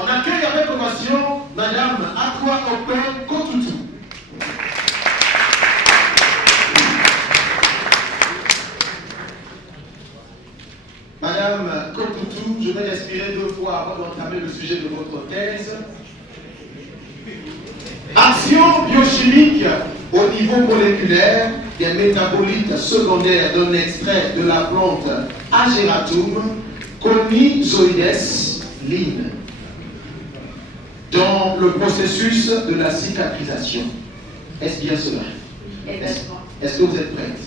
On accueille avec ovation Madame Akwa Okpe Kotutu. Madame Kotutu, je vais respirer 2 fois avant d'entamer le sujet de votre thèse. Action biochimique au niveau moléculaire des métabolites secondaires d'un extrait de la plante Ageratum Conizoides lin dans le processus de la cicatrisation. Est-ce bien cela? Est-ce que vous êtes prête?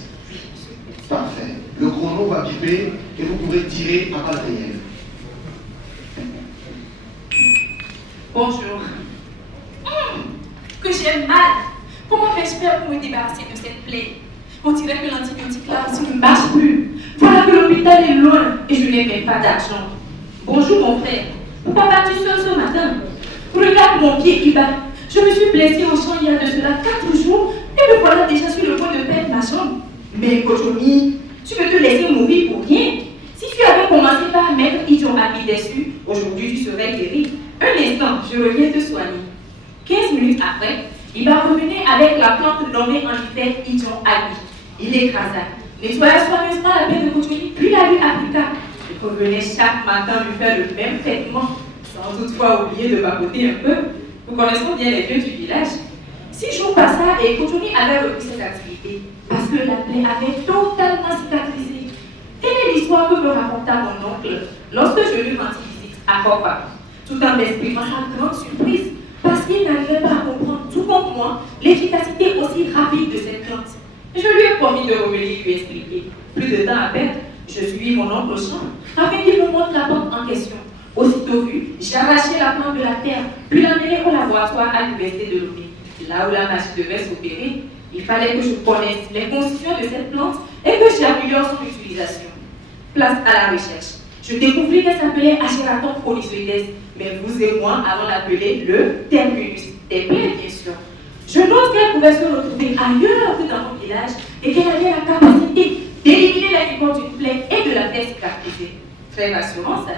Parfait. Le chrono va biper et vous pourrez tirer à balles réelles. Bonjour. Que j'ai mal. Comment vais-je faire pour me débarrasser de cette plaie? On dirait que l'antibiotique là aussi ne marche plus. Voilà que l'hôpital est loin et je n'ai même pas d'argent. Bonjour mon frère. Pourquoi vas-tu seul ce matin? Regarde mon pied qui bat. Je me suis blessée au champ il y a de cela 4 jours et me voilà déjà sur le point de perdre ma jambe. Mais Kochomi, tu veux te laisser mourir pour rien? Si tu avais commencé par mettre Idjon Abi dessus, aujourd'hui tu serais guéri. Un instant, je reviens te soigner. 15 minutes après, il va revenir avec la plante nommée en effet Idjon Abi. Il écrasa, nettoya soigneusement la plaie de Kochomi, puis la lui appliqua. Il revenait chaque matin lui faire le même traitement, sans toutefois oublier de vapoter un peu. Nous connaissons bien les vieux du village. 6 jours passa et Kochomi avait repris cette activité parce que la plaie avait totalement cicatrisé. Telle est l'histoire que me raconta mon oncle lorsque je lui rendis visite à Kopa, tout en m'exprimant sa grande surprise parce qu'il n'arrivait pas à comprendre, tout comme moi, l'efficacité aussi rapide de cette plante. Je lui ai promis de revenir lui expliquer. Plus de temps à perdre, je suivis mon oncle au champ afin qu'il me montre la plante en question. Aussitôt vu, j'ai arraché la plante de la terre, puis l'emmené au laboratoire à l'université de Lomé. Là où la magie devait s'opérer, il fallait que je connaisse les constituants de cette plante et que j'améliore son utilisation. Place à la recherche. Je découvris qu'elle s'appelait Ageratum conizoides, mais vous et moi allons l'appeler le terminus des plaies, bien sûr. Je note qu'elle pouvait se retrouver ailleurs que dans mon village et qu'elle avait la capacité d'éliminer les microbes d'une plaie et de la faire cicatriser. Très rassurant ça.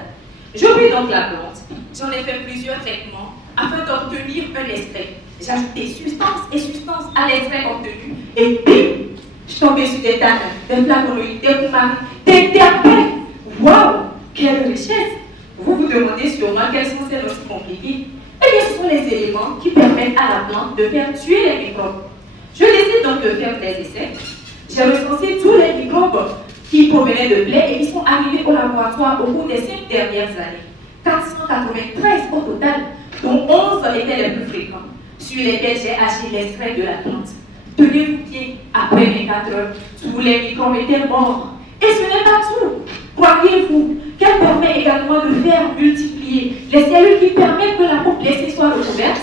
Je pris donc la plante. J'en ai fait plusieurs traitements afin d'obtenir un extrait. J'ai ajouté substance et substance à l'extrait obtenu et bim, je tombais sur des tannes, des flavonoïdes, des coumarins, des terpènes. Waouh, quelle richesse! Vous vous demandez sûrement quelles sont celles aussi compliquées. Eh bien, ce sont les éléments qui permettent à la plante de faire tuer les microbes. Je décide donc de faire des essais. J'ai recensé tous les microbes qui provenaient de plaies et qui sont arrivés au laboratoire au cours des 5 dernières années. 493 au total, dont 11 étaient les plus fréquents, sur lesquels j'ai agi l'extrait de la plante. Tenez-vous bien, après 24 heures, tous les microbes étaient morts. Et ce n'est pas tout. Croyez-vous qu'elle permet également de faire multiplier les cellules qui permettent que la peau blessée soit recouverte?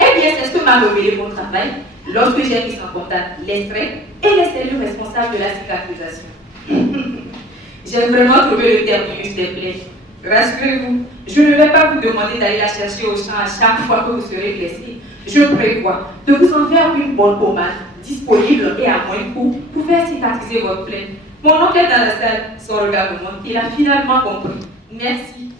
Eh bien, c'est ce que m'a révélé mon travail lorsque j'ai mis en contact l'extrait et les cellules responsables de la cicatrisation. J'ai vraiment trouvé le terminus des plaies. Rassurez-vous, je ne vais pas vous demander d'aller la chercher au champ à chaque fois que vous serez blessé. Je prévois de vous en faire une bonne pommade, disponible et à moins de coût pour faire cicatriser votre plaie. Mon oncle est dans la salle, son regard me montre qu'il a finalement compris. Merci.